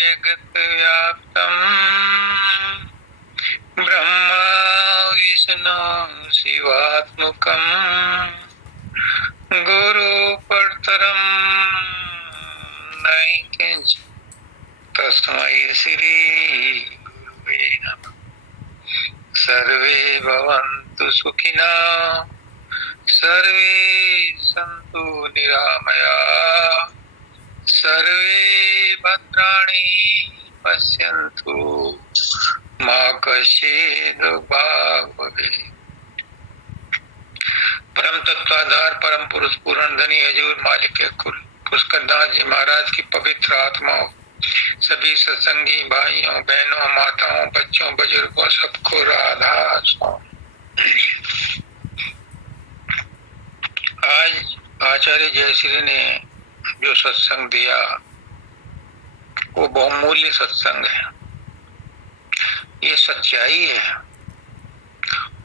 जगत व्याप्तम् ब्रह्म विष्णु शिवात्मकम् गुरु परतरम् नहीं किंचित् तस्मै श्री गुरुवे नमः। सर्वे भवन्तु सुखिनः सर्वे सन्तु निरामयाः सर्वे भद्राणि पश्यन्तु मा कश्चित् दुर्भाग् भवेत्। परम तत्वाधार परम पुरुष पूर्ण धनी हजूर मालिक कुल पुष्करदास जी महाराज की पवित्र आत्माओं, सभी सत्संगी भाइयों बहनों माताओं बच्चों बुजुर्गों सबको राधा स्वामी। आज आचार्य जयश्री ने जो सत्संग दिया वो बहुमूल्य सत्संग है। ये सच्चाई है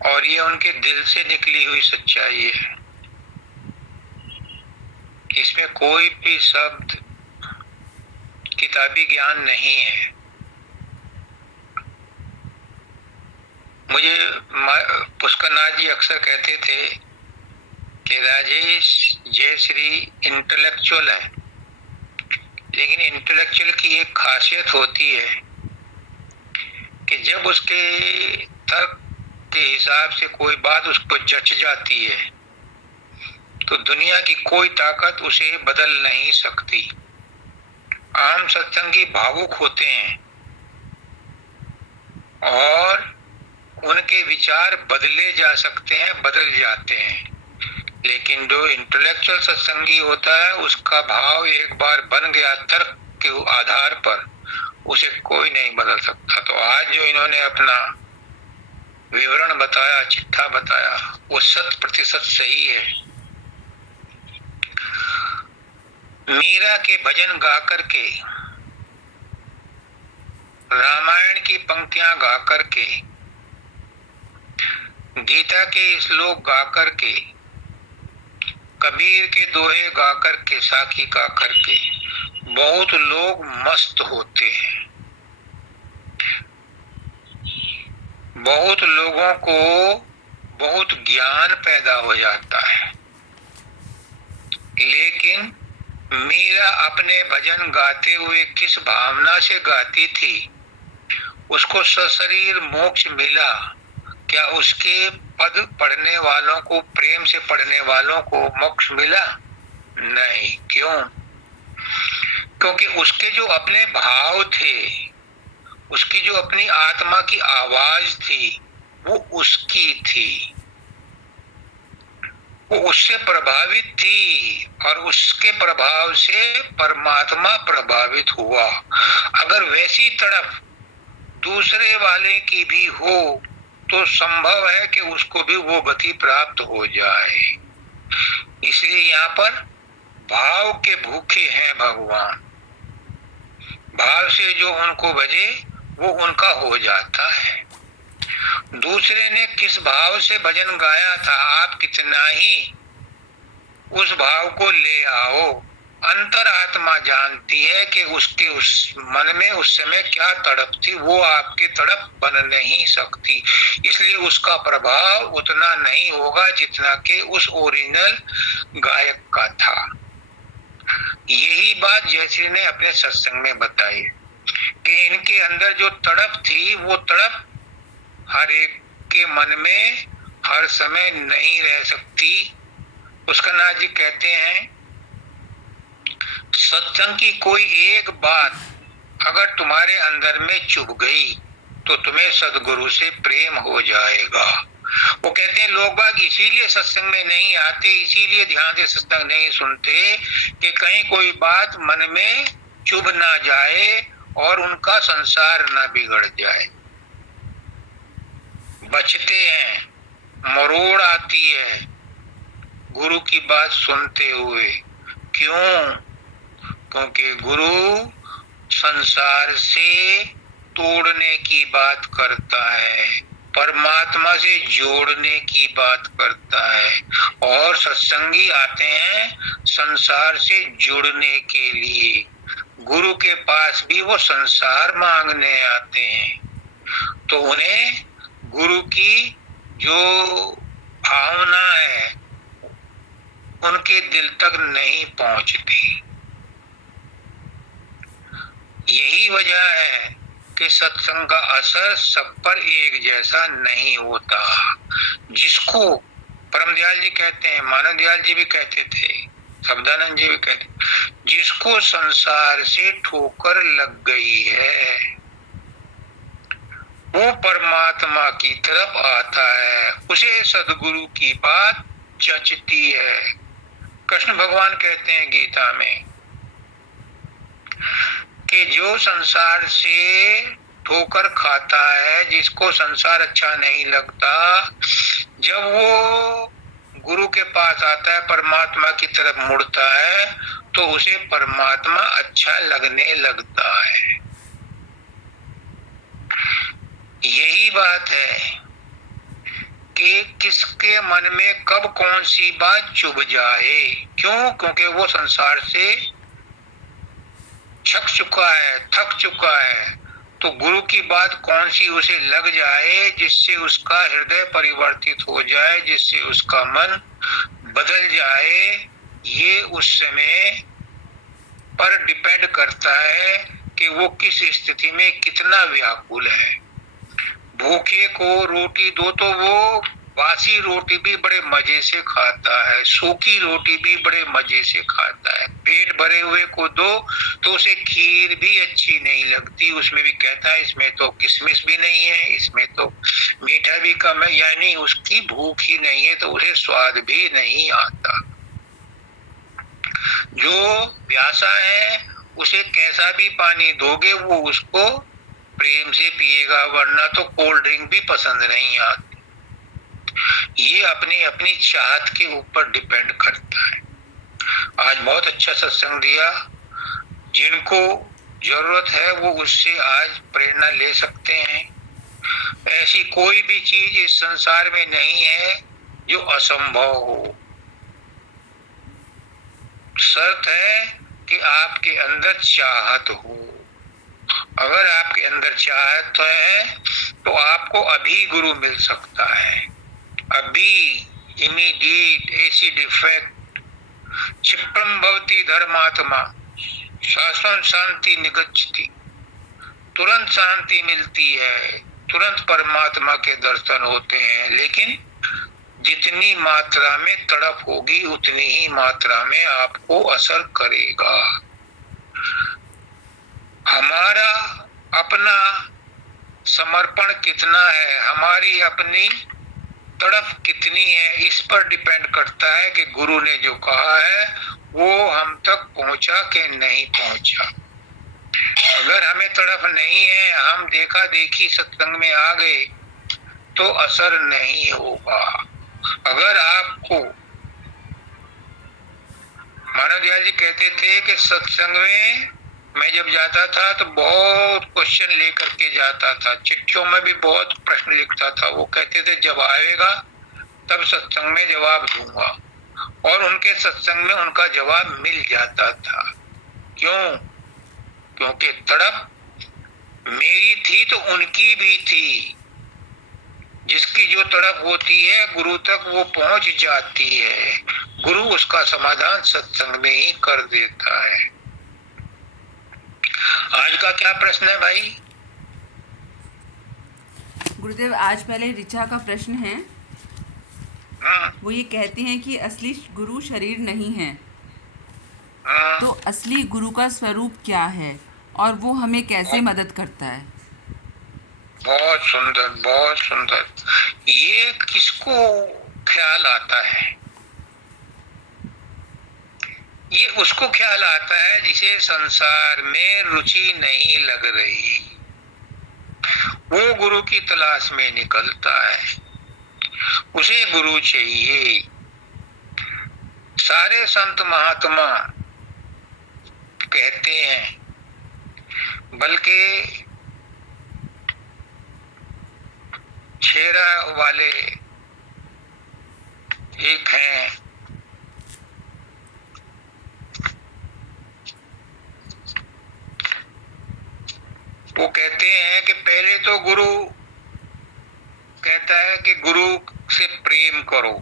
और ये उनके दिल से निकली हुई सच्चाई है। इसमें कोई भी शब्द किताबी ज्ञान नहीं है। मुझे पुष्करनाथ जी अक्सर कहते थे कि राजेश जयश्री इंटेलेक्चुअल है, लेकिन इंटेलेक्चुअल की एक खासियत होती है कि जब उसके तर्क के हिसाब से कोई बात उसको जच जाती है तो दुनिया की कोई ताकत उसे बदल नहीं सकती। आम सत्संगी भावुक होते हैं और उनके विचार बदले जा सकते हैं, बदल जाते हैं, लेकिन जो इंटेलेक्चुअल सत्संगी होता है उसका भाव एक बार बन गया तर्क के आधार पर, उसे कोई नहीं बदल सकता। तो आज जो इन्होंने अपना विवरण बताया, चिट्ठा बताया, वो 100% सही है। मीरा के भजन गा करके, रामायण की पंक्तियां गा करके, गीता के श्लोक गा करके, कबीर के दोहे गा करके, साखी गा करके बहुत लोग मस्त होते हैं। बहुत लोगों को बहुत ज्ञान पैदा हो जाता है, लेकिन मीरा अपने भजन गाते हुए किस भावना से गाती थी, उसको सशरीर मोक्ष मिला क्या? उसके पद पढ़ने वालों को, प्रेम से पढ़ने वालों को मोक्ष मिला? नहीं। क्यों? क्योंकि उसके जो अपने भाव थे, उसकी जो अपनी आत्मा की आवाज थी, वो उसकी थी, वो उससे प्रभावित थी और उसके प्रभाव से परमात्मा प्रभावित हुआ। अगर वैसी तड़प दूसरे वाले की भी हो तो संभव है कि उसको भी वो गति प्राप्त हो जाए। इसलिए यहाँ पर भाव के भूखे हैं भगवान। भाव से जो उनको भजे वो उनका हो जाता है। दूसरे ने किस भाव से भजन गाया था, आप कितना ही उस भाव को ले आओ, अंतरात्मा जानती है कि उसके उस मन में उस समय क्या तड़प थी, वो आपके तड़प बन नहीं सकती। इसलिए उसका प्रभाव उतना नहीं होगा जितना कि उस ओरिजिनल गायक का था। यही बात जयश्री ने अपने सत्संग में बताई कि इनके अंदर जो तड़प थी, वो तड़प हर एक के मन में हर समय नहीं रह सकती। पुष्करनाथ जी कहते हैं, सत्संग की कोई एक बात अगर तुम्हारे अंदर में चुभ गई तो तुम्हें सद्गुरु से प्रेम हो जाएगा। वो कहते हैं लोग बाग इसीलिए सत्संग में नहीं आते, इसीलिए ध्यान से सत्संग नहीं सुनते कि कहीं कोई बात मन में चुभ ना जाए और उनका संसार ना बिगड़ जाए। बचते हैं, मरोड़ आती है गुरु की बात सुनते हुए। क्यों? क्योंकि गुरु संसार से तोड़ने की बात करता है, परमात्मा से जोड़ने की बात करता है, और सत्संगी आते हैं संसार से जुड़ने के लिए। गुरु के पास भी वो संसार मांगने आते हैं, तो उन्हें गुरु की जो भावना है उनके दिल तक नहीं पहुंचती। यही वजह है कि सत्संग का असर सब पर एक जैसा नहीं होता। जिसको परम दयाल जी कहते हैं, मानव दयाल जी भी कहते थे, शब्दानंद जी भी कहते, जिसको संसार से ठोकर लग गई है वो परमात्मा की तरफ आता है, उसे सदगुरु की बात जचती है। कृष्ण भगवान कहते हैं गीता में कि जो संसार से ठोकर खाता है, जिसको संसार अच्छा नहीं लगता, जब वो गुरु के पास आता है, परमात्मा की तरफ मुड़ता है, तो उसे परमात्मा अच्छा लगने लगता है। यही बात है कि किसके मन में कब कौन सी बात चुभ जाए। क्यों? क्योंकि वो संसार से छक चुका है, थक चुका है, तो गुरु की बात कौन सी उसे लग जाए जिससे उसका हृदय परिवर्तित हो जाए, जिससे उसका मन बदल जाए, ये उस समय पर डिपेंड करता है कि वो किस स्थिति में कितना व्याकुल है। भूखे को रोटी दो तो वो बासी रोटी भी बड़े मजे से खाता है, सूखी रोटी भी बड़े मजे से खाता है। पेट भरे हुए को दो तो उसे खीर भी अच्छी नहीं लगती, उसमें भी कहता है इसमें तो किशमिश भी नहीं है, इसमें तो मीठा भी कम है, यानी उसकी भूख ही नहीं है तो उसे स्वाद भी नहीं आता। जो प्यासा है उसे कैसा भी पानी दोगे वो उसको प्रेम से पिएगा, वरना तो कोल्ड ड्रिंक भी पसंद नहीं आती। ये अपनी अपनी चाहत के ऊपर डिपेंड करता है। आज बहुत अच्छा सत्संग दिया, जिनको जरूरत है वो उससे आज प्रेरणा ले सकते हैं। ऐसी कोई भी चीज इस संसार में नहीं है जो असंभव हो। शर्त है कि आपके अंदर चाहत हो। अगर आपके अंदर चाहत है तो आपको अभी गुरु मिल सकता है, अभी, इमीडिएट, एसिड इफेक्ट। क्षिप्रम भवति धर्मात्मा शासन शांति निगच्छति, तुरंत शांति मिलती है, तुरंत परमात्मा के दर्शन होते हैं। लेकिन जितनी मात्रा में तड़प होगी उतनी ही मात्रा में आपको असर करेगा। हमारा अपना समर्पण कितना है, हमारी अपनी तड़प कितनी है, इस पर डिपेंड करता है कि गुरु ने जो कहा है वो हम तक पहुंचा कि नहीं पहुंचा। अगर हमें तड़प नहीं है, हम देखा देखी सत्संग में आ गए तो असर नहीं होगा। अगर आपको, मानव दयाल जी कहते थे कि सत्संग में मैं जब जाता था तो बहुत क्वेश्चन लेकर के जाता था, चिट्ठियों में भी बहुत प्रश्न लिखता था। वो कहते थे जब आएगा तब सत्संग में जवाब दूंगा, और उनके सत्संग में उनका जवाब मिल जाता था। क्यों? क्योंकि तड़प मेरी थी तो उनकी भी थी। जिसकी जो तड़प होती है गुरु तक वो पहुंच जाती है, गुरु उसका समाधान सत्संग में ही कर देता है। आज का क्या प्रश्न है भाई? गुरुदेव, आज पहले ऋचा का प्रश्न है। वो ये कहते हैं कि असली गुरु शरीर नहीं है, तो असली गुरु का स्वरूप क्या है और वो हमें कैसे मदद करता है? बहुत सुंदर, बहुत सुंदर। ये किसको ख्याल आता है? ये उसको ख्याल आता है जिसे संसार में रुचि नहीं लग रही, वो गुरु की तलाश में निकलता है, उसे गुरु चाहिए। सारे संत महात्मा कहते हैं, बल्कि छेरा वाले एक हैं, तो गुरु कहता है कि गुरु से प्रेम करो।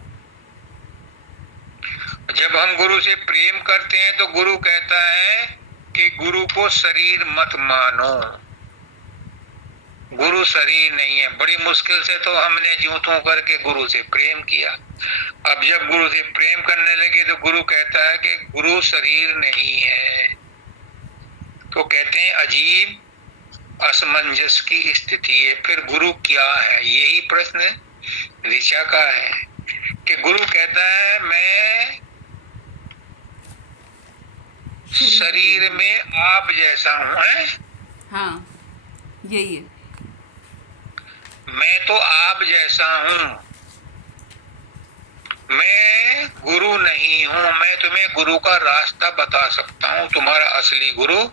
जब हम गुरु से प्रेम करते हैं तो गुरु कहता है कि गुरु को शरीर मत मानो, गुरु शरीर नहीं है। बड़ी मुश्किल से तो हमने यूं त्यों करके गुरु से प्रेम किया। अब जब गुरु से प्रेम करने लगे तो गुरु कहता है कि गुरु शरीर नहीं है। तो कहते हैं अजीब असमंजस की स्थिति है। फिर गुरु क्या है, यही प्रश्न ऋचा का है कि गुरु कहता है मैं शरीर में आप जैसा हूं। है हाँ, यही है। मैं तो आप जैसा हूं, मैं गुरु नहीं हूं। मैं तुम्हें गुरु का रास्ता बता सकता हूं। तुम्हारा असली गुरु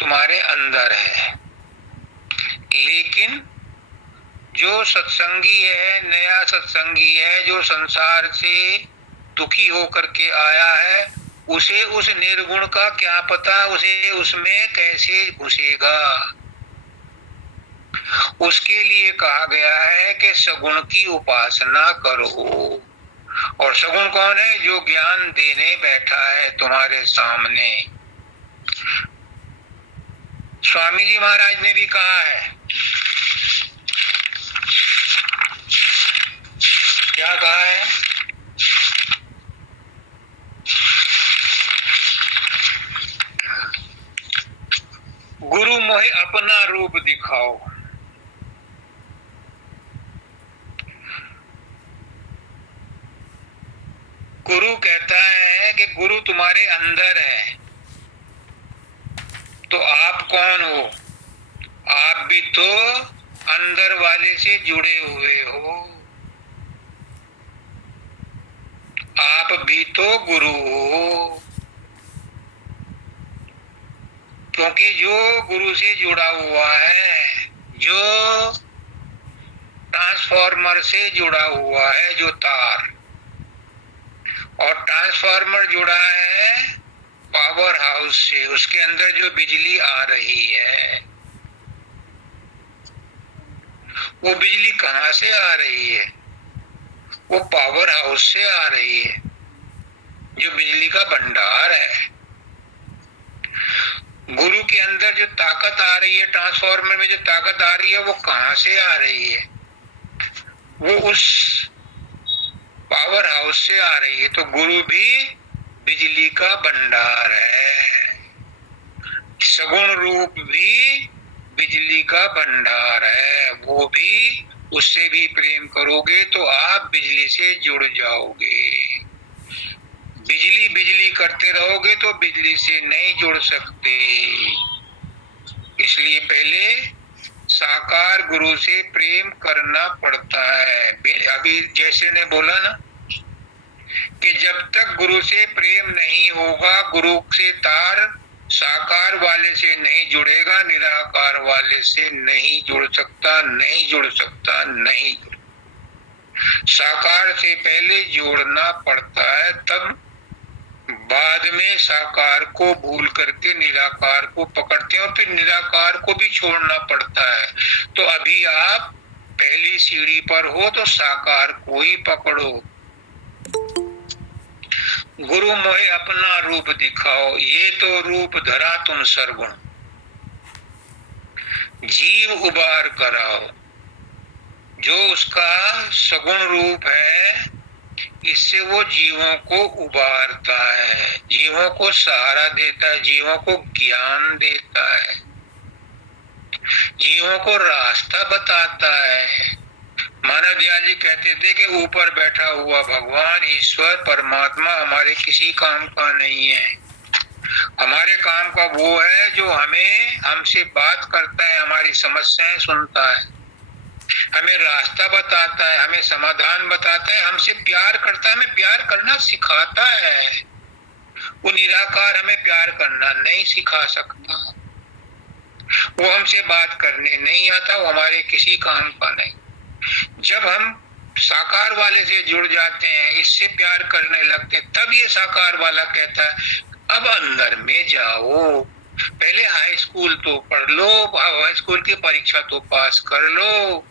तुम्हारे अंदर है। लेकिन जो सत्संगी है, नया सत्संगी है, जो संसार से दुखी होकर के आया है, उसे उस निर्गुण का क्या पता, उसे उसमें कैसे घुसेगा। उसके लिए कहा गया है कि सगुण की उपासना करो। और सगुण कौन है? जो ज्ञान देने बैठा है तुम्हारे सामने। स्वामी जी महाराज ने भी कहा है, क्या कहा है? गुरु मोहे अपना रूप दिखाओ। गुरु कहता है कि गुरु तुम्हारे अंदर है। तो आप कौन हो? आप भी तो अंदर वाले से जुड़े हुए हो। आप भी तो गुरु हो। क्योंकि जो गुरु से जुड़ा हुआ है, जो ट्रांसफॉर्मर से जुड़ा हुआ है, जो तार, और ट्रांसफॉर्मर जुड़ा है पावर हाउस से, उसके अंदर जो बिजली आ रही है, वो बिजली कहाँ से आ रही है? वो पावर हाउस से आ रही है, जो बिजली का भंडार है। गुरु के अंदर जो ताकत आ रही है, ट्रांसफॉर्मर में जो ताकत आ रही है, वो कहाँ से आ रही है? वो उस पावर हाउस से आ रही है। तो गुरु भी बिजली का भंडार है, सगुण रूप भी बिजली का भंडार है। वो भी, उससे भी प्रेम करोगे तो आप बिजली से जुड़ जाओगे। बिजली बिजली करते रहोगे तो बिजली से नहीं जुड़ सकते। इसलिए पहले साकार गुरु से प्रेम करना पड़ता है। अभी जैसे ने बोला ना कि जब तक गुरु से प्रेम नहीं होगा, गुरु से तार साकार वाले से नहीं जुड़ेगा, निराकार वाले से नहीं जुड़ सकता, नहीं जुड़ सकता, नहीं जुड़। साकार से पहले जोड़ना पड़ता है, तब बाद में साकार को भूल करके निराकार को पकड़ते हैं, और फिर निराकार को भी छोड़ना पड़ता है। तो अभी आप पहली सीढ़ी पर हो तो साकार को ही पकड़ो। गुरु मोहे अपना रूप दिखाओ, ये तो रूप धरा तुम सर्वगुण, जीव उबार कराओ। जो उसका सगुण रूप है, इससे वो जीवों को उबारता है, जीवों को सहारा देता है, जीवों को ज्ञान देता है, जीवों को रास्ता बताता है। मानव दयाल जी कहते थे कि ऊपर बैठा हुआ भगवान, ईश्वर, परमात्मा हमारे किसी काम का नहीं है। हमारे काम का वो है जो हमसे बात करता है, हमारी समस्याएं सुनता है, हमें रास्ता बताता है, हमें समाधान बताता है, हमसे प्यार करता है, हमें प्यार करना सिखाता है। वो निराकार हमें प्यार करना नहीं सिखा सकता। वो हमसे बात करने नहीं आता, वो हमारे किसी काम का नहीं। जब हम साकार वाले से जुड़ जाते हैं, इससे प्यार करने लगते हैं, तब ये साकार वाला कहता है अब अंदर में जाओ, पहले हाई स्कूल तो पढ़ लो, हाई स्कूल की परीक्षा तो पास कर लो,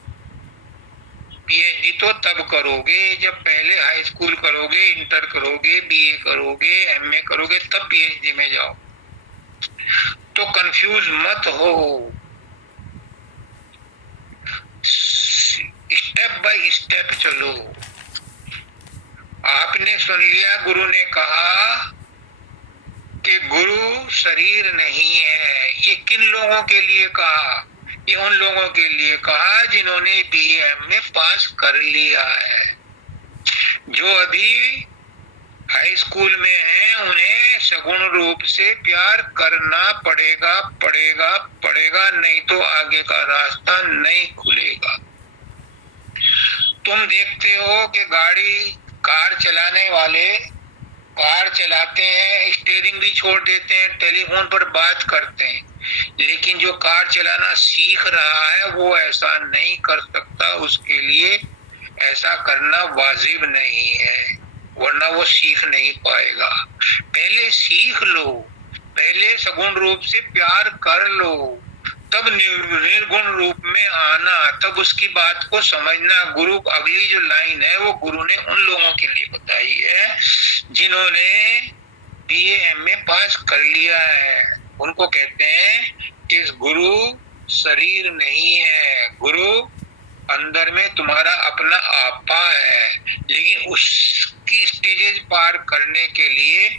पीएचडी तो तब करोगे जब पहले हाई स्कूल करोगे, इंटर करोगे, बीए करोगे, एमए करोगे, तब पीएचडी में जाओ। तो कंफ्यूज मत हो, स्टेप बाय स्टेप चलो। आपने सुन लिया गुरु ने कहा कि गुरु शरीर नहीं है। ये किन लोगों के लिए कहा? ये उन लोगों के लिए कहा जिन्होंने बीए पास कर लिया है। जो अभी हाई स्कूल में हैं उन्हें सगुण रूप से प्यार करना पड़ेगा, पड़ेगा, पड़ेगा, नहीं तो आगे का रास्ता नहीं खुलेगा। तुम देखते हो कि कार चलाने वाले कार चलाते हैं, स्टीयरिंग भी छोड़ देते हैं, टेलीफोन पर बात करते हैं, लेकिन जो कार चलाना सीख रहा है वो ऐसा नहीं कर सकता। उसके लिए ऐसा करना वाजिब नहीं है, वरना वो सीख नहीं पाएगा। पहले सीख लो, पहले सगुण रूप से प्यार कर लो, तब निर्गुण रूप में आना, तब उसकी बात को समझना। गुरु अगली जो लाइन है वो गुरु ने उन लोगों के लिए बताई है जिन्होंने बीए एमए पास कर लिया है। उनको कहते हैं कि गुरु शरीर नहीं है, गुरु अंदर में तुम्हारा अपना आपा है। लेकिन उसकी स्टेजेस पार करने के लिए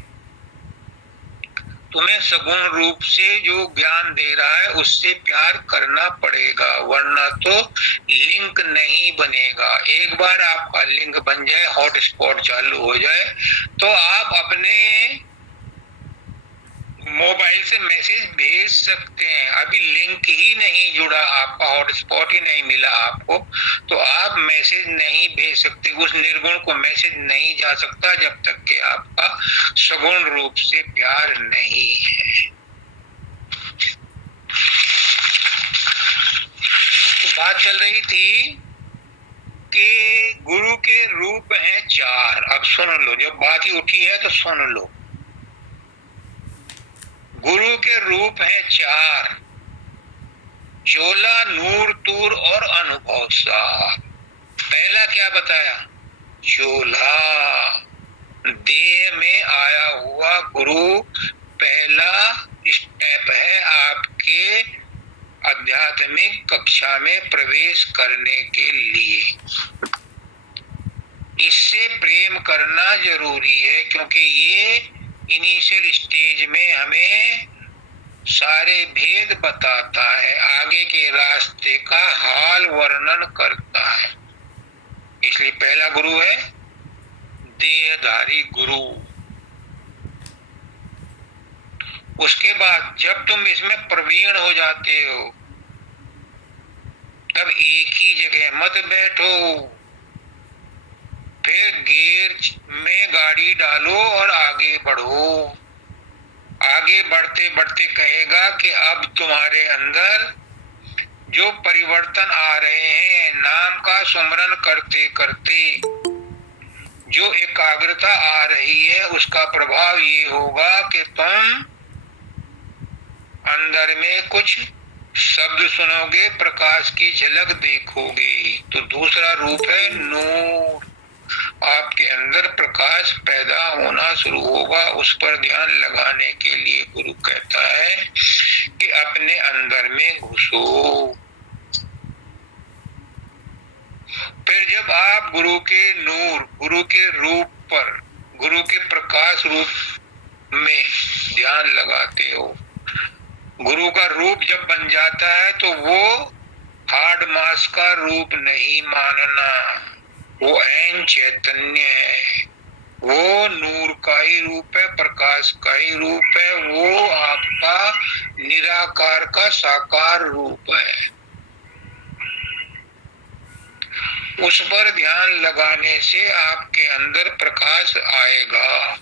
तुम्हें सगुण रूप से जो ज्ञान दे रहा है उससे प्यार करना पड़ेगा, वरना तो लिंक नहीं बनेगा। एक बार आपका लिंक बन जाए, हॉटस्पॉट चालू हो जाए, तो आप अपने मोबाइल से मैसेज भेज सकते हैं। अभी लिंक ही नहीं जुड़ा, आपका हॉटस्पॉट ही नहीं मिला आपको, तो आप मैसेज नहीं भेज सकते। उस निर्गुण को मैसेज नहीं जा सकता जब तक कि आपका सगुण रूप से प्यार नहीं है। तो बात चल रही थी कि गुरु के रूप हैं 4। अब सुन लो, जब बात ही उठी है तो सुन लो। गुरु के रूप हैं 4: चोला, नूर, तूर और अनुभव सार। पहला क्या बताया? चोला, देह में आया हुआ गुरु पहला स्टेप है आपके आध्यात्मिक कक्षा में प्रवेश करने के लिए। इससे प्रेम करना जरूरी है, क्योंकि ये इनिशियल स्टेज में हमें सारे भेद बताता है, आगे के रास्ते का हाल वर्णन करता है। इसलिए पहला गुरु है देहधारी गुरु। उसके बाद जब तुम इसमें प्रवीण हो जाते हो, तब एक ही जगह मत बैठो, फिर गियर में गाड़ी डालो और आगे बढ़ो। आगे बढ़ते बढ़ते कहेगा कि अब तुम्हारे अंदर जो परिवर्तन आ रहे हैं, नाम का सुमरन करते करते जो एकाग्रता आ रही है, उसका प्रभाव ये होगा कि तुम अंदर में कुछ शब्द सुनोगे, प्रकाश की झलक देखोगे। तो दूसरा रूप है नूर। आपके अंदर प्रकाश पैदा होना शुरू होगा। उस पर ध्यान लगाने के लिए गुरु कहता है कि अपने अंदर में घुसो। फिर जब आप गुरु के नूर, गुरु के रूप पर, गुरु के प्रकाश रूप में ध्यान लगाते हो, गुरु का रूप जब बन जाता है तो वो हार्ड मास का रूप नहीं मानना, वो ऐन चैतन्य है, वो नूर का ही रूप है, प्रकाश का ही रूप है, वो आपका निराकार का साकार रूप है। उस पर ध्यान लगाने से आपके अंदर प्रकाश आएगा,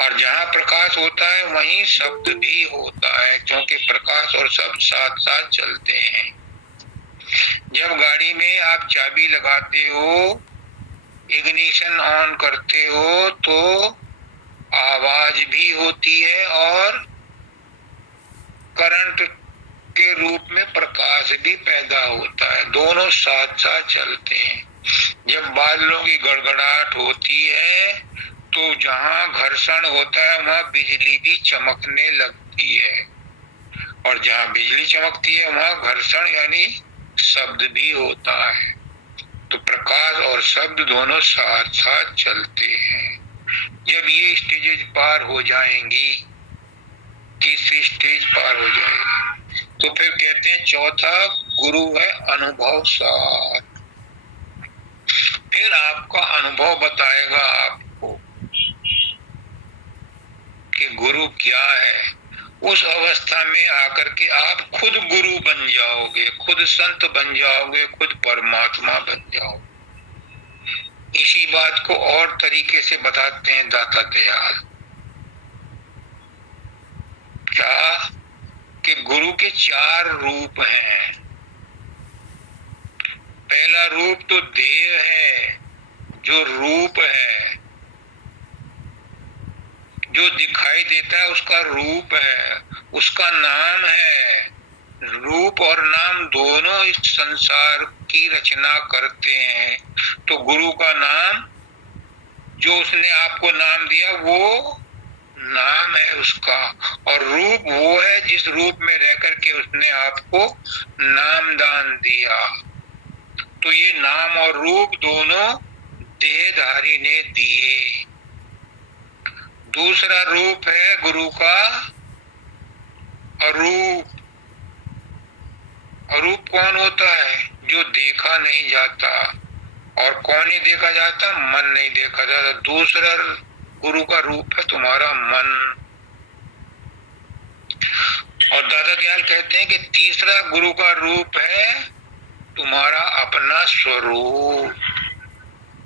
और जहाँ प्रकाश होता है वहीं शब्द भी होता है, क्योंकि प्रकाश और शब्द साथ साथ चलते हैं। जब गाड़ी में आप चाबी लगाते हो, इग्निशन ऑन करते हो, तो आवाज भी होती है और करंट के रूप में प्रकाश भी पैदा होता है। दोनों साथ साथ चलते हैं। जब बादलों की गड़गड़ाहट होती है तो जहाँ घर्षण होता है वहाँ बिजली भी चमकने लगती है, और जहाँ बिजली चमकती है वहाँ घर्षण यानी शब्द भी होता है। तो प्रकाश और शब्द दोनों साथ साथ चलते हैं। जब ये स्टेजेस पार हो जाएंगी, तीसरी स्टेज पार हो जाएगी, तो फिर कहते हैं चौथा गुरु है अनुभव सार। फिर आपका अनुभव बताएगा आपको कि गुरु क्या है। उस अवस्था में आकर के आप खुद गुरु बन जाओगे, खुद संत बन जाओगे, खुद परमात्मा बन जाओगे। इसी बात को और तरीके से बताते हैं दाता दयाल। क्या कि गुरु के 4 रूप हैं। पहला रूप तो देह है, जो रूप है, जो दिखाई देता है उसका रूप है, उसका नाम है। रूप और नाम दोनों इस संसार की रचना करते हैं। तो गुरु का नाम, जो उसने आपको नाम दिया, वो नाम है उसका, और रूप वो है जिस रूप में रह करके उसने आपको नाम दान दिया। तो ये नाम और रूप दोनों देहधारी ने दिए। दूसरा रूप है गुरु का अरूप। अरूप कौन होता है? जो देखा नहीं जाता। और कौन नहीं देखा जाता? मन नहीं देखा जाता। दूसरा गुरु का रूप है तुम्हारा मन। और दादा दयाल कहते हैं कि तीसरा गुरु का रूप है तुम्हारा अपना स्वरूप,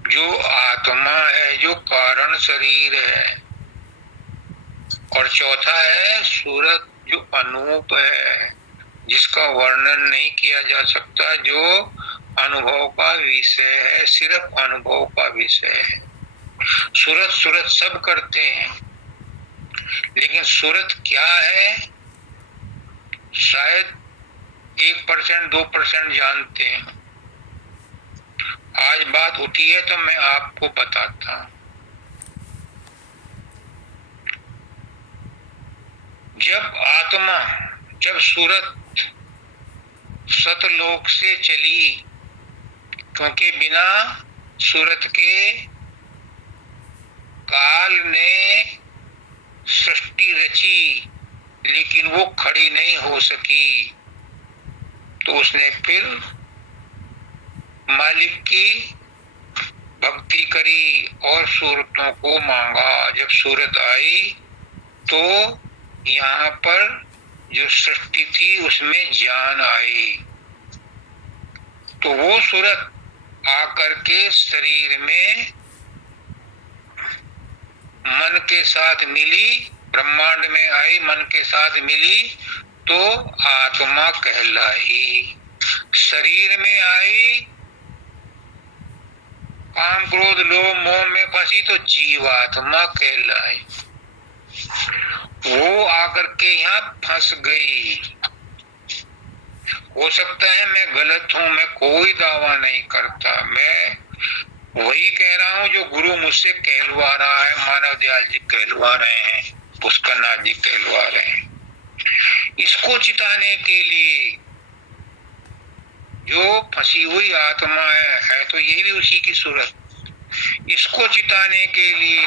जो आत्मा है, जो कारण शरीर है। और चौथा है सूरत, जो अनूप है, जिसका वर्णन नहीं किया जा सकता, जो अनुभव का विषय है, सिर्फ अनुभव का विषय है। सूरत सूरत सब करते हैं, लेकिन सूरत क्या है शायद 1% 2% जानते हैं। आज बात उठी है तो मैं आपको बताता हूं। जब सूरत सतलोक से चली, क्योंकि बिना सूरत के काल ने सृष्टि रची लेकिन वो खड़ी नहीं हो सकी, तो उसने फिर मालिक की भक्ति करी और सूरतों को मांगा। जब सूरत आई तो यहाँ पर जो सृष्टि थी उसमें जान आई, तो वो सूरत आकर के शरीर में मन के साथ मिली, ब्रह्मांड में आई, मन के साथ मिली तो आत्मा कहलाई। शरीर में आई, काम क्रोध लोभ मोह में फंसी तो जीवात्मा कहलाई। वो आकर के यहाँ फंस गई। हो सकता है मैं गलत हूं, मैं कोई दावा नहीं करता, मैं वही कह रहा हूं जो गुरु मुझसे कहलवा रहा है। मानव दयाल जी कहलवा रहे हैं, पुष्करनाथ जी कहलवा रहे हैं। इसको चिताने के लिए जो फंसी हुई आत्मा है तो ये भी उसी की सूरत। इसको चिताने के लिए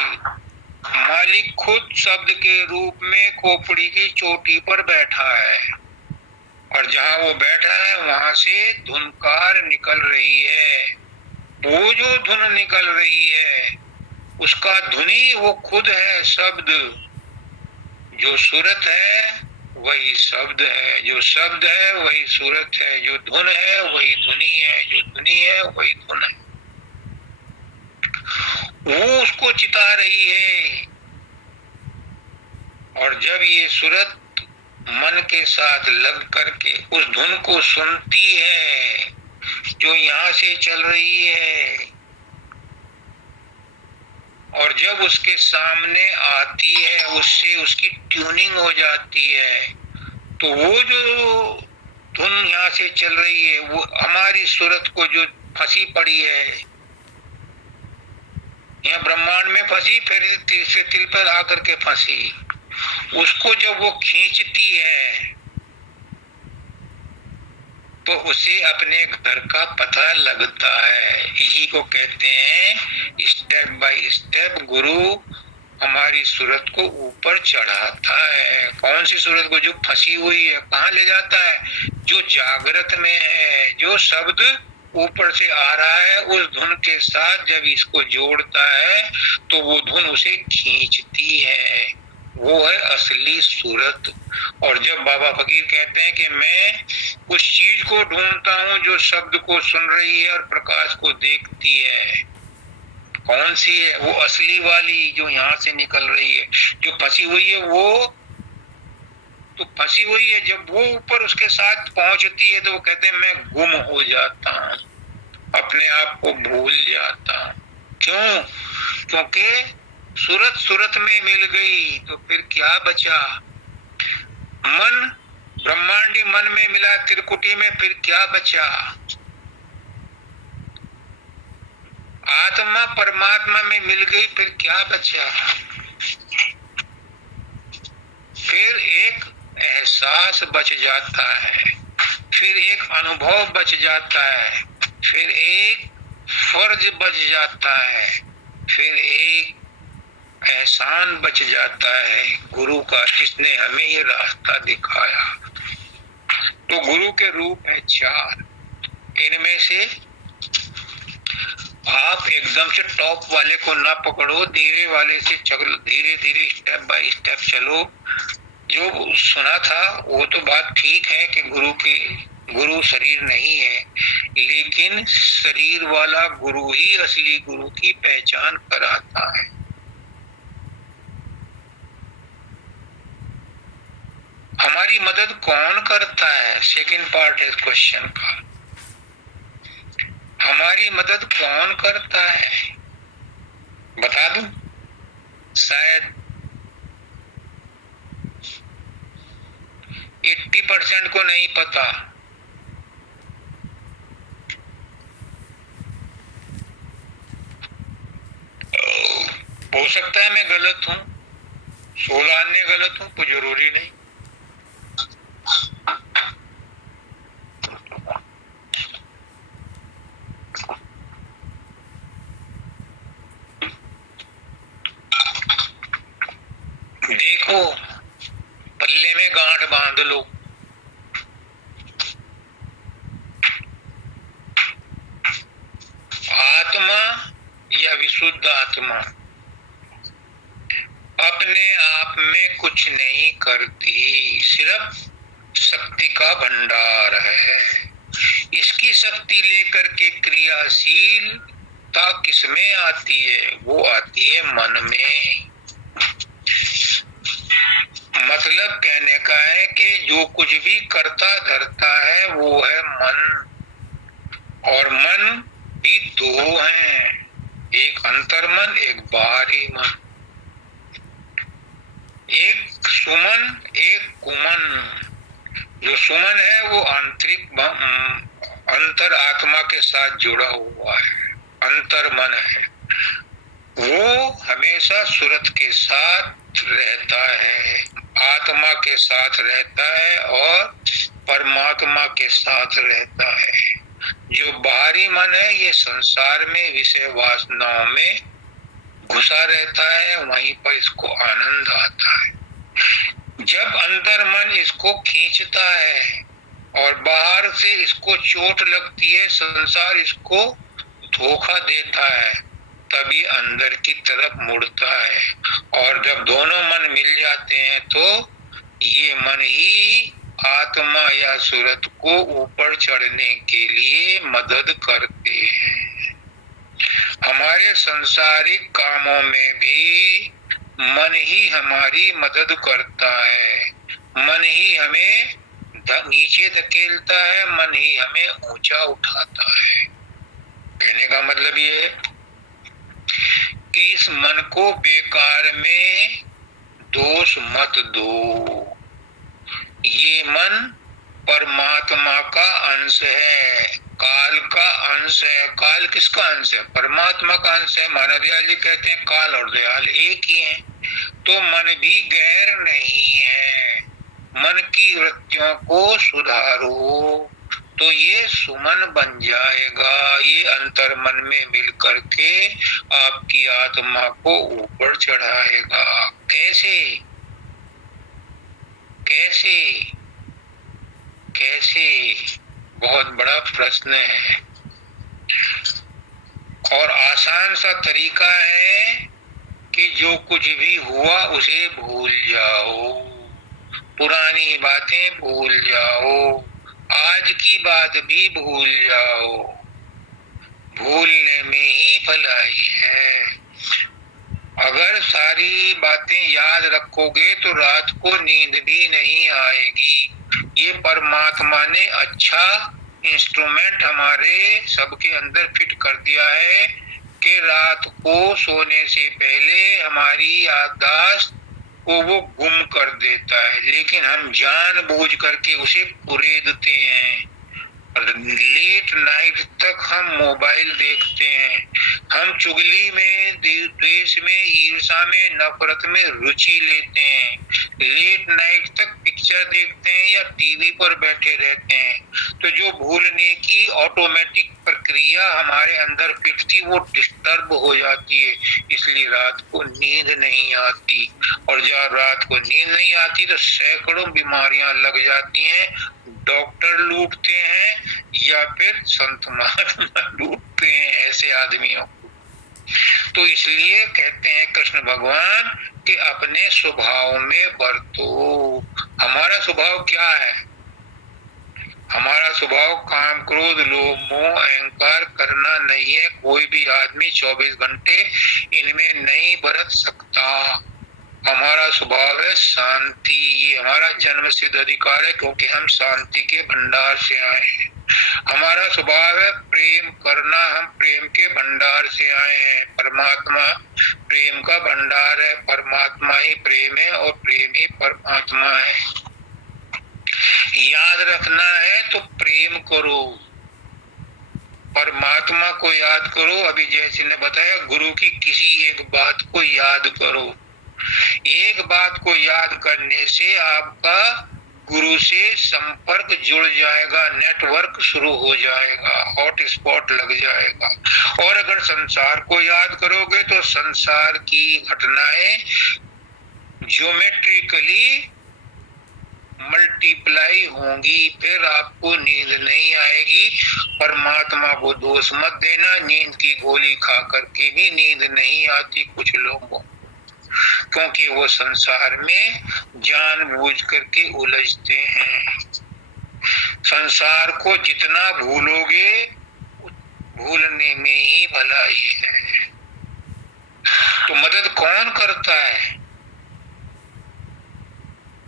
मालिक खुद शब्द के रूप में खोपड़ी की चोटी पर बैठा है, और जहां वो बैठा है वहां से धुनकार निकल रही है। वो जो धुन निकल रही है उसका धुनी वो खुद है शब्द। जो सूरत है वही शब्द है, जो शब्द है वही सूरत है, जो धुन है वही धुनी है, जो धुनी है वही धुन है। वो उसको चिता रही है। और जब ये सूरत मन के साथ लग करके उस धुन को सुनती है जो यहाँ से चल रही है, और जब उसके सामने आती है, उससे उसकी ट्यूनिंग हो जाती है, तो वो जो धुन यहाँ से चल रही है वो हमारी सूरत को जो फंसी पड़ी है, यहाँ ब्रह्मांड में फंसी, फिर तीसरे तिल पर आकर के फंसी, उसको जब वो खींचती है तो उसे अपने घर का पता लगता है। इसी को कहते हैं स्टेप बाय स्टेप गुरु हमारी सूरत को ऊपर चढ़ाता है। कौन सी सूरत को? जो फंसी हुई है। कहाँ ले जाता है? जो जागृत में है, जो शब्द ऊपर से आ रहा है उस धुन के साथ जब इसको जोड़ता है तो वो धुन उसे खींचती है, वो है असली सूरत। और जब बाबा फकीर कहते हैं कि मैं उस चीज को ढूंढता हूँ जो शब्द को सुन रही है और प्रकाश को देखती है, कौन सी है? वो असली वाली जो यहाँ से निकल रही है। जो फंसी हुई है वो तो फंसी हुई है, जब वो ऊपर उसके साथ पहुंचती है तो वो कहते हैं मैं गुम हो जाता हूँ, अपने आप को भूल जाता हूँ। क्यों? क्योंकि सूरत सूरत में मिल गई तो फिर क्या बचा? मन ब्रह्मांडी मन में मिला त्रिकुटी में, फिर क्या बचा? आत्मा परमात्मा में मिल गई, फिर क्या बचा? फिर एक एहसास बच जाता है, फिर एक अनुभव बच जाता है, फिर एक फर्ज बच जाता है, फिर एक एहसान बच जाता है गुरु का, जिसने हमें ये रास्ता दिखाया। तो गुरु के रूप है 4। इनमें से आप एकदम से टॉप वाले को ना पकड़ो, धीरे वाले से चलो, धीरे धीरे स्टेप बाय स्टेप चलो। जो सुना था वो तो बात ठीक है कि गुरु शरीर नहीं है, लेकिन शरीर वाला गुरु ही असली गुरु की पहचान कराता है। हमारी मदद कौन करता है? सेकंड पार्ट है इस क्वेश्चन का। हमारी मदद कौन करता है? बता दूं? शायद 80% को नहीं पता। हो सकता है मैं गलत हूं, 16 अन्य गलत हूं, कोई जरूरी नहीं। देखो, पल्ले में गांठ बांध लो। आत्मा या विशुद्ध आत्मा अपने आप में कुछ नहीं करती, सिर्फ शक्ति का भंडार है। इसकी शक्ति लेकर के क्रियाशीलता किसमें आती है? वो आती है मन में। मतलब कहने का है कि जो कुछ भी करता धरता है वो है मन, और मन भी 2 हैं, एक अंतर्मन, एक बाहरी मन, एक सुमन, एक कुमन। जो सुमन है वो आंतरिक अंतर आत्मा के साथ जुड़ा हुआ है, अंतर्मन है, वो हमेशा सूरत के साथ रहता है, आत्मा के साथ रहता है और परमात्मा के साथ रहता है। जो बाहरी मन है ये संसार में विषय वासनाओं में घुसा रहता है, वहीं पर इसको आनंद आता है। जब अंदर मन इसको खींचता है और बाहर से इसको चोट लगती है, संसार इसको धोखा देता है, तभी अंदर की तरफ मुड़ता है। और जब दोनों मन मिल जाते हैं तो ये मन ही आत्मा या सूरत को ऊपर चढ़ने के लिए मदद करते हैं। हमारे सांसारिक कामों में भी मन ही हमारी मदद करता है, मन ही हमें नीचे धकेलता है, मन ही हमें ऊंचा उठाता है। कहने का मतलब ये है कि इस मन को बेकार में दोष मत दो। ये मन परमात्मा का अंश है, काल का अंश है। काल किसका अंश है? परमात्मा का अंश है। मानव दयाल जी कहते हैं काल और दयाल एक ही है। तो मन भी गैर नहीं है। मन की वृत्तियों को सुधारो तो ये सुमन बन जाएगा। ये अंतर मन में मिल करके आपकी आत्मा को ऊपर चढ़ाएगा। कैसे कैसे कैसे? बहुत बड़ा प्रश्न है और आसान सा तरीका है कि जो कुछ भी हुआ उसे भूल जाओ, पुरानी बातें भूल जाओ, आज की बात भी भूल जाओ। भूलने में ही भलाई है। अगर सारी बातें याद रखोगे तो रात को नींद भी नहीं आएगी। ये परमात्मा ने अच्छा इंस्ट्रूमेंट हमारे सबके अंदर फिट कर दिया है कि रात को सोने से पहले हमारी याददाश्त को वो गुम कर देता है, लेकिन हम जानबूझ करके उसे कुरेदते हैं। लेट नाइट तक हम मोबाइल देखते हैं। हम चुगली में, द्वेष में, ईर्ष्या में, नफरत में रुचि लेते हैं। लेट नाइट तक पिक्चर देखते हैं या टीवी पर बैठे रहते हैं। तो जो भूलने की ऑटोमेटिक प्रक्रिया हमारे अंदर फिट थी वो डिस्टर्ब हो जाती है, इसलिए रात को नींद नहीं आती। और जब रात को नींद नहीं आती तो सैकड़ों बीमारियां लग जाती हैं। डॉक्टर लूटते हैं या फिर संत महात्मा लूटते हैं ऐसे आदमियों को। तो इसलिए कहते हैं कृष्ण भगवान कि अपने स्वभाव में बरतो। हमारा स्वभाव क्या है? हमारा स्वभाव काम, क्रोध, लोभ, मोह, अहंकार करना नहीं है। कोई भी आदमी 24 घंटे इनमें नहीं बरत सकता। हमारा स्वभाव है शांति। ये हमारा जन्म सिद्ध अधिकार है क्योंकि हम शांति के भंडार से आए हैं। हमारा स्वभाव है प्रेम करना। हम प्रेम के भंडार से आए हैं। परमात्मा प्रेम का भंडार है। परमात्मा ही प्रेम है और प्रेम ही परमात्मा है। याद रखना है तो प्रेम करो, परमात्मा को याद करो। अभी जैसे ने बताया, गुरु की किसी एक बात को याद करो। एक बात को याद करने से आपका गुरु से संपर्क जुड़ जाएगा, नेटवर्क शुरू हो जाएगा, हॉटस्पॉट लग जाएगा। और अगर संसार को याद करोगे तो संसार की घटनाएं ज्योमेट्रिकली मल्टीप्लाई होंगी। फिर आपको नींद नहीं आएगी। परमात्मा को दोष मत देना। नींद की गोली खा करके भी नींद नहीं आती कुछ लोगों, क्योंकि वो संसार में जानबूझ करके उलझते हैं। संसार को जितना भूलोगे भूलने में ही भलाई है। तो मदद कौन करता है?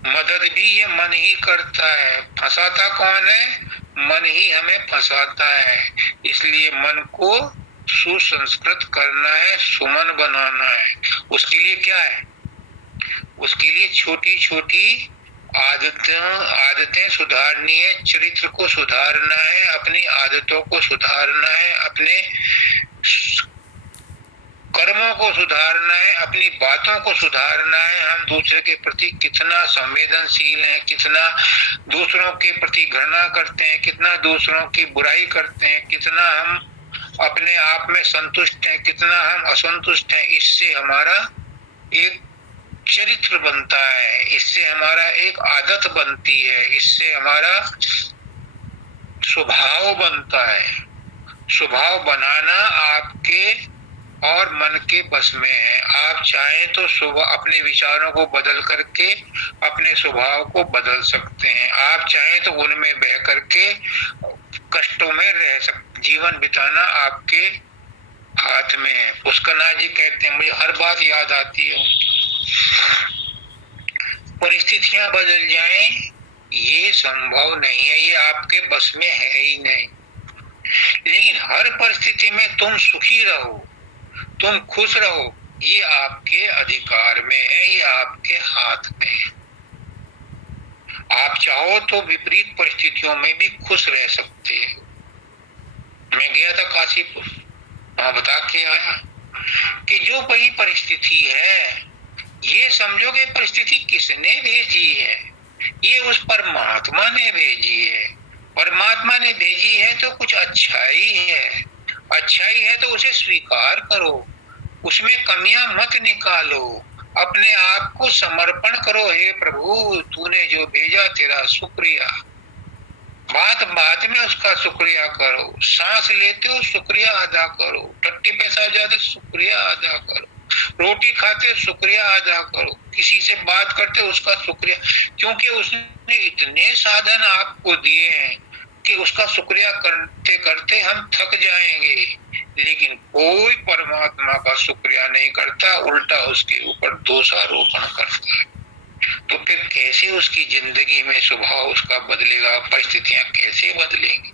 मदद भी ये मन ही करता है। फंसाता कौन है? मन ही हमें फंसाता है। इसलिए मन को सुसंस्कृत करना है, सुमन बनाना है। उसके लिए क्या है? उसके लिए छोटी छोटी आदतें सुधारनी है, चरित्र को सुधारना है, अपनी आदतों को सुधारना है, अपने कर्मों को सुधारना है, अपनी बातों को सुधारना है। हम दूसरे के प्रति कितना संवेदनशील हैं, कितना दूसरों के प्रति घृणा करते हैं, कितना दूसरों की बुराई करते हैं, कितना हम अपने आप में संतुष्ट हैं, कितना हम असंतुष्ट हैं। इससे हमारा एक चरित्र बनता है, इससे हमारा एक आदत बनती है, इससे हमारा स्वभाव बनता है। स्वभाव बनाना आपके और मन के बस में है। आप चाहें तो सुबह अपने विचारों को बदल करके अपने स्वभाव को बदल सकते हैं। आप चाहें तो उनमें बह करके कष्टों में रह सकते। जीवन बिताना आपके हाथ में है। पुष्करनाथ जी कहते हैं, मुझे हर बात याद आती है। परिस्थितियां बदल जाएं ये संभव नहीं है, ये आपके बस में है ही नहीं। लेकिन हर परिस्थिति में तुम सुखी रहो, तुम खुश रहो, ये आपके अधिकार में है, ये आपके हाथ में है। आप चाहो तो विपरीत परिस्थितियों में भी खुश रह सकते हैं। मैं गया था काशीपुर, वहां बता के आया कि जो बड़ी परिस्थिति है, ये समझो कि परिस्थिति किसने भेजी है, ये उस परमात्मा ने भेजी है। परमात्मा ने भेजी है तो कुछ अच्छाई है, अच्छाई है तो उसे स्वीकार करो, उसमें कमियां मत निकालो, अपने आप को समर्पण करो। हे प्रभु, तूने जो भेजा तेरा शुक्रिया, बात बात में उसका शुक्रिया करो, सांस लेते हो शुक्रिया अदा करो, टट्टी पैसा जाते शुक्रिया अदा करो, रोटी खाते शुक्रिया अदा करो, किसी से बात करते उसका शुक्रिया, क्योंकि उसने इतने साधन आपको दिए हैं कि उसका शुक्रिया करते करते हम थक जाएंगे, लेकिन कोई परमात्मा का शुक्रिया नहीं करता, उल्टा उसके ऊपर दोषारोपण करता है। तो फिर कैसे उसकी जिंदगी में स्वभाव उसका बदलेगा, परिस्थितियां कैसे बदलेंगी?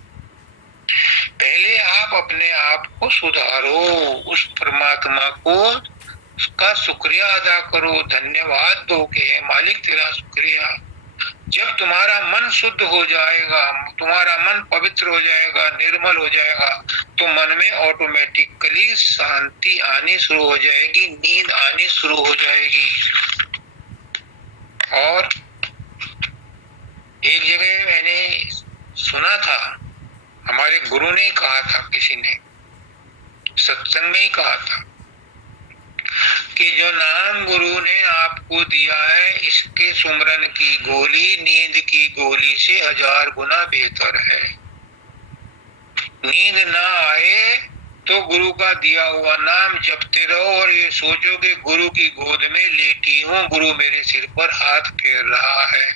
पहले आप अपने आप को सुधारो, उस परमात्मा को उसका शुक्रिया अदा करो, धन्यवाद दो कि हे मालिक तेरा शुक्रिया। जब तुम्हारा मन शुद्ध हो जाएगा, तुम्हारा मन पवित्र हो जाएगा, निर्मल हो जाएगा, तो मन में ऑटोमेटिकली शांति आनी शुरू हो जाएगी, नींद आनी शुरू हो जाएगी। और एक जगह मैंने सुना था, हमारे गुरु ने कहा था, किसी ने सत्संग में ही कहा था कि जो नाम गुरु ने आपको दिया है, इसके सुमरन की गोली नींद की गोली से 1000 गुना बेहतर है। नींद ना आए तो गुरु का दिया हुआ नाम जपते रहो और ये सोचो कि गुरु की गोद में लेटी हूँ, गुरु मेरे सिर पर हाथ फेर रहा है।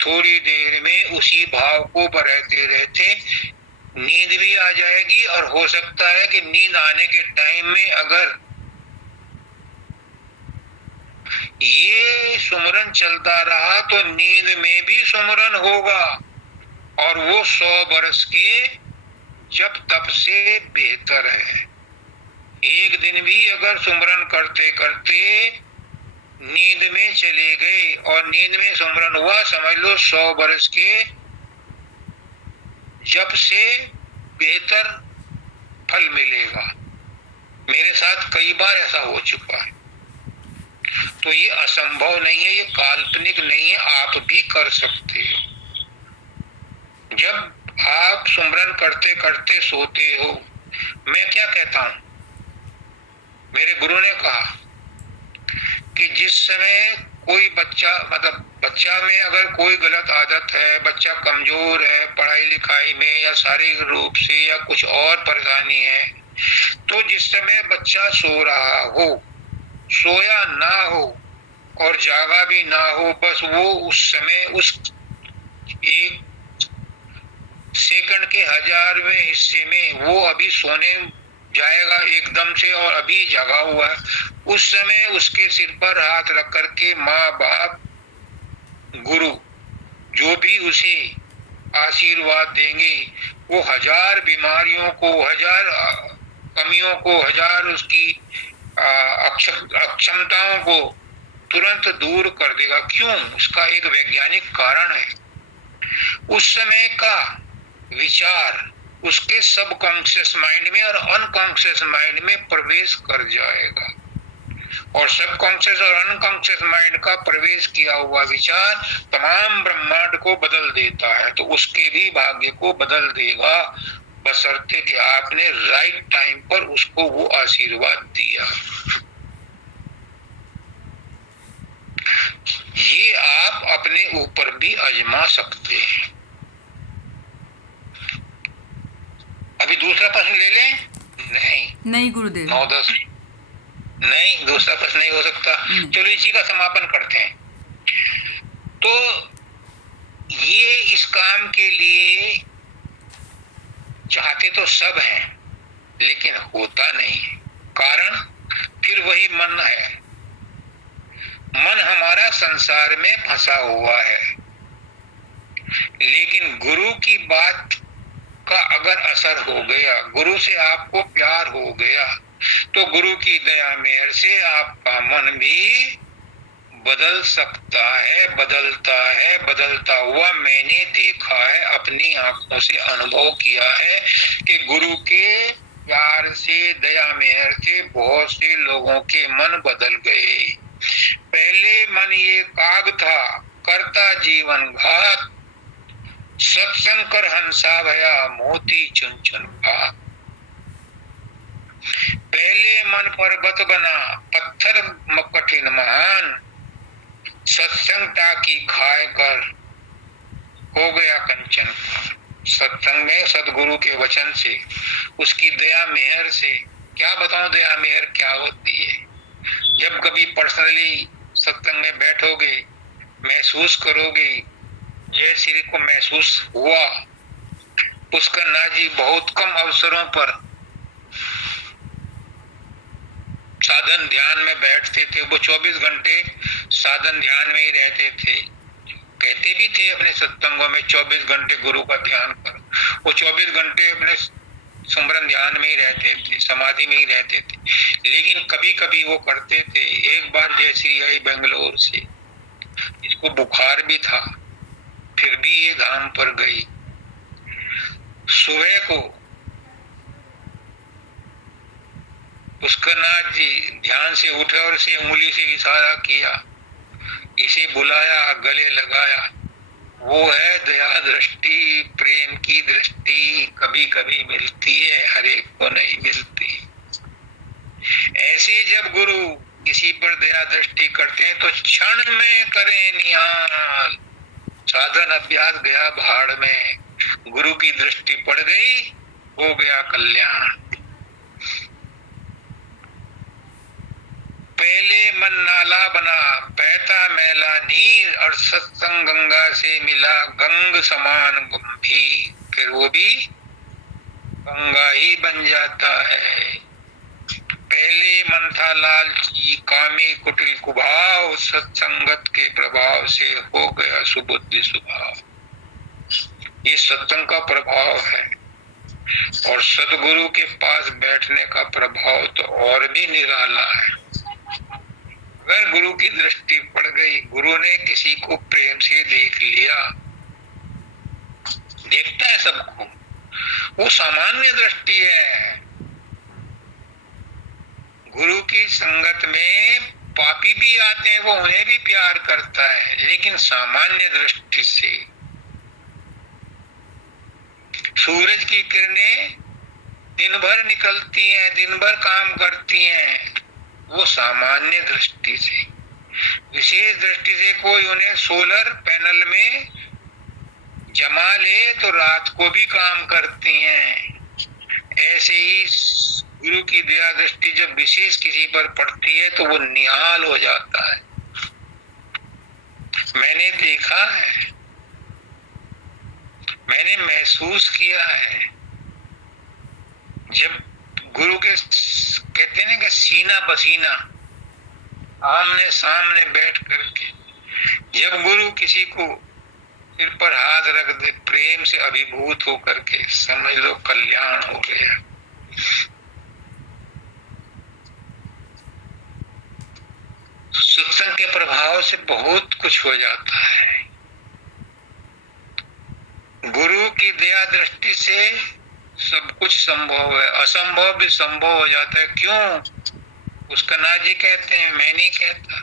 थोड़ी देर में उसी भाव को बरहते रहते नींद भी आ जाएगी, और हो सकता है कि नींद आने के टाइम में अगर ये सुमरन चलता रहा तो नींद में भी सुमरन होगा, और वो 100 बरस के जब तब से बेहतर है। एक दिन भी अगर सुमरन करते करते नींद में चले गए और नींद में सुमरन हुआ, समझ लो 100 बरस के जब से बेहतर फल मिलेगा। मेरे साथ कई बार ऐसा हो चुका है। तो ये असंभव नहीं है, ये काल्पनिक नहीं है, आप भी कर सकते हो। जब आप सुमरन करते करते सोते हो, मैं क्या कहता हूं, मेरे गुरु ने कहा कि जिस समय कोई बच्चा, मतलब बच्चा में अगर कोई गलत आदत है, बच्चा कमजोर है पढ़ाई लिखाई में या शारीरिक रूप से या कुछ और परेशानी है, तो जिस समय बच्चा सो रहा हो, सोया ना हो और जागा भी ना हो, बस वो उस समय उस 1 सेकंड के 1000वें हिस्से में वो अभी सोने जाएगा एकदम से और अभी जगा हुआ है, उस समय उसके सिर पर हाथ रख करके माँ बाप गुरु जो भी उसे आशीर्वाद देंगे, वो 1000 बीमारियों को, 1000 कमियों को, 1000 उसकी अक्षमताओं को तुरंत दूर कर देगा। क्यों? उसका एक वैज्ञानिक कारण है। उस समय का विचार उसके सबकॉन्शियस माइंड में और अनकॉन्शियस माइंड में प्रवेश कर जाएगा, और सबकॉन्शियस और अनकॉन्शियस माइंड का प्रवेश किया हुआ विचार तमाम ब्रह्मांड को बदल देता है। तो उसके भी भाग्य को बदल देगा, बशर्ते कि आपने राइट टाइम पर उसको वो आशीर्वाद दिया। ये आप अपने ऊपर भी आजमा सकते हैं। अभी दूसरा प्रश्न ले लें? नहीं गुरुदेव, 9-10 नहीं, दूसरा प्रश्न नहीं हो सकता। चलो इसी का समापन करते हैं। तो ये इस काम के लिए चाहते तो सब हैं, लेकिन होता नहीं। कारण फिर वही मन है। मन हमारा संसार में फंसा हुआ है, लेकिन गुरु की बात का अगर असर हो गया, गुरु से आपको प्यार हो गया, तो गुरु की दया मेहर से आपका मन भी बदल सकता है, बदलता है, बदलता हुआ मैंने देखा है, अपनी आंखों से अनुभव किया है कि गुरु के प्यार से, दया मेहर से बहुत से लोगों के मन बदल गए। पहले मन ये काग था, करता जीवन घात, सत्संग कर हंसा भया, मोती चुन चुन खा। पहले मन पर्वत बना, पत्थर कठिन महान, सत्संग टाकी खाए कर हो गया कंचन। सत्संग में सदगुरु के वचन से, उसकी दया मेहर से, क्या बताऊं दया मेहर क्या होती है। जब कभी पर्सनली सत्संग में बैठोगे, महसूस करोगे, जय श्री को महसूस हुआ। उसका नाजी बहुत कम अवसरों पर साधन ध्यान में बैठते थे, वो 24 घंटे साधन ध्यान में ही रहते थे। कहते भी थे अपने सत्संगों में 24 घंटे गुरु का ध्यान कर। वो 24 घंटे अपने सुमरन ध्यान में ही रहते थे, समाधि में ही रहते थे। लेकिन कभी कभी वो करते थे। एक बार जैसी आई बेंगलोर से, इसको बुखार भी था, फिर भी ये धाम पर गई। सुबह को उसका नाथ जी ध्यान से उठे और इसे उंगली से इशारा किया, इसे बुलाया, गले लगाया। वो है दया दृष्टि, प्रेम की दृष्टि, कभी कभी मिलती है, हर एक को नहीं मिलती। ऐसे जब गुरु किसी पर दया दृष्टि करते हैं तो क्षण में करें निहाल। साधन अभ्यास गया भाड़ में, गुरु की दृष्टि पड़ गई, हो गया कल्याण। पहले मन नाला बना, बहता मैला नीर, और सत्संग गंगा से मिला गंग समान गंभीर, फिर वो भी गंगा ही बन जाता है। पहले मन था लालची, कामी, कुटिल कुभाव, सत्संगत के प्रभाव से हो गया सुबुद्धि स्वभाव। ये सत्संग का प्रभाव है, और सदगुरु के पास बैठने का प्रभाव तो और भी निराला है। अगर गुरु की दृष्टि पड़ गई, गुरु ने किसी को प्रेम से देख लिया, देखता है सबको, वो सामान्य दृष्टि है। गुरु की संगत में पापी भी आते हैं, वो उन्हें भी प्यार करता है, लेकिन सामान्य दृष्टि से। सूरज की किरणें दिन भर निकलती हैं, दिन भर काम करती हैं, वो सामान्य दृष्टि से। विशेष दृष्टि से कोई उन्हें सोलर पैनल में जमा ले तो रात को भी काम करती हैं। ऐसे ही गुरु की दया दृष्टि जब विशेष किसी पर पड़ती है तो वो निहाल हो जाता है। मैंने देखा है, मैंने महसूस किया है। जब गुरु के कहते हैं ना कि सीना पसीना, आमने सामने बैठ करके जब गुरु किसी को सिर पर हाथ रख दे, प्रेम से अभिभूत हो करके, समझ लो कल्याण हो गया। सत्संग के प्रभाव से बहुत कुछ हो जाता है। गुरु की दया दृष्टि से सब कुछ संभव है, असंभव भी संभव हो जाता है। क्यों? उसका नाथ जी कहते हैं, मैं नहीं कहता,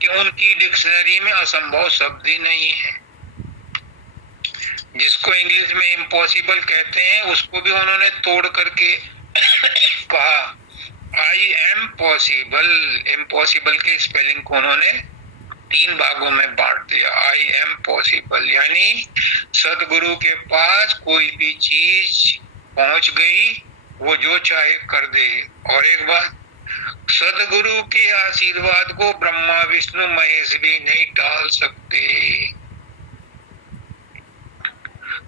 कि उनकी डिक्शनरी में असंभव शब्द ही नहीं है। जिसको इंग्लिश में इम्पॉसिबल कहते हैं, उसको भी उन्होंने तोड़ करके कहा आई एम पॉसिबल। इम्पॉसिबल के स्पेलिंग को उन्होंने 3 भागों में बांट दिया। आई एम पॉसिबल यानी सदगुरु के पास कोई भी चीज पहुंच गई, वो जो चाहे कर दे। और एक बात, सदगुरु के आशीर्वाद को ब्रह्मा विष्णु महेश भी नहीं टाल सकते।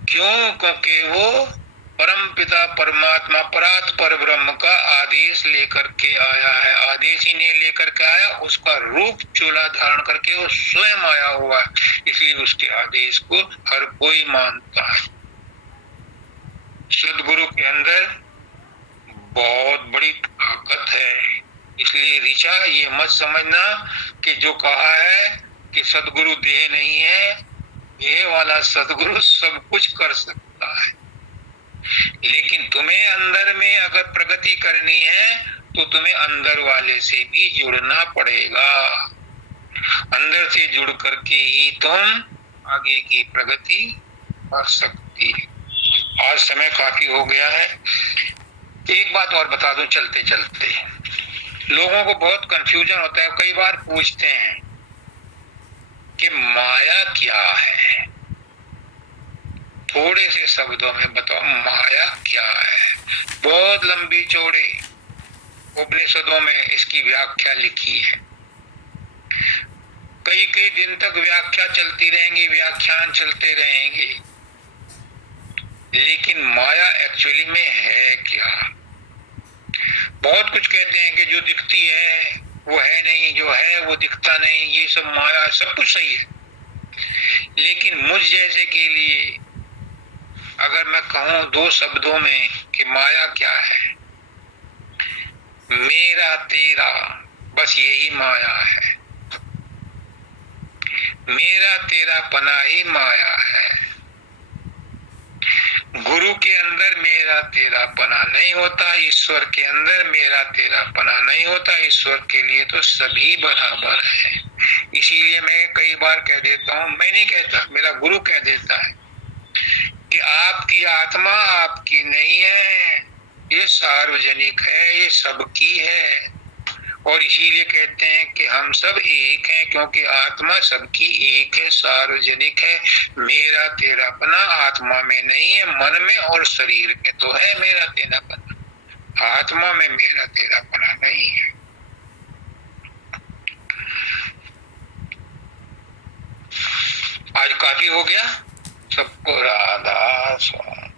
क्यों? क्योंकि वो परम पिता परमात्मा परात पर ब्रह्म का आदेश लेकर के आया है। आदेश ही नहीं लेकर के आया, उसका रूप चूल्हा धारण करके वो स्वयं आया हुआ है, इसलिए उसके आदेश को हर कोई मानता है। सदगुरु के अंदर बहुत बड़ी ताकत है। इसलिए ऋचा ये मत समझना कि जो कहा है कि सदगुरु देह नहीं है, देह वाला सदगुरु सब कुछ कर सकता है। लेकिन तुम्हें अंदर में अगर प्रगति करनी है तो तुम्हें अंदर वाले से भी जुड़ना पड़ेगा। अंदर से जुड़ करके ही तुम आगे की प्रगति कर सकती है। आज समय काफी हो गया है। एक बात और बता दूं चलते चलते, लोगों को बहुत कंफ्यूजन होता है, कई बार पूछते हैं कि माया क्या है। थोड़े से शब्दों में बताओ माया क्या है। बहुत लंबी चौड़ी उपनिषदों में इसकी व्याख्या लिखी है। कई कई दिन तक व्याख्या चलती रहेंगी, व्याख्यान चलते रहेंगे, लेकिन माया एक्चुअली में है क्या। बहुत कुछ कहते हैं कि जो दिखती है वो है नहीं, जो है वो दिखता नहीं, ये सब माया, सब कुछ सही है। लेकिन मुझ जैसे के लिए अगर मैं कहूं दो शब्दों में कि माया क्या है, मेरा तेरा, बस यही माया है। मेरा तेरा पना ही माया है। गुरु के अंदर मेरा तेरा पना नहीं होता, ईश्वर के अंदर मेरा तेरा पना नहीं होता। ईश्वर के लिए तो सभी बराबर है। इसीलिए मैं कई बार कह देता हूं, मैं नहीं कहता, मेरा गुरु कह देता है कि आपकी आत्मा आपकी नहीं है, ये सार्वजनिक है, ये सबकी है। और इसीलिए कहते हैं कि हम सब एक हैं, क्योंकि आत्मा सबकी एक है, सार्वजनिक है। मेरा तेरापना आत्मा में नहीं है, मन में और शरीर में तो है मेरा तेरापना, आत्मा में मेरा तेरापना नहीं है। आज काफी हो गया। सबको राधा स्वामी।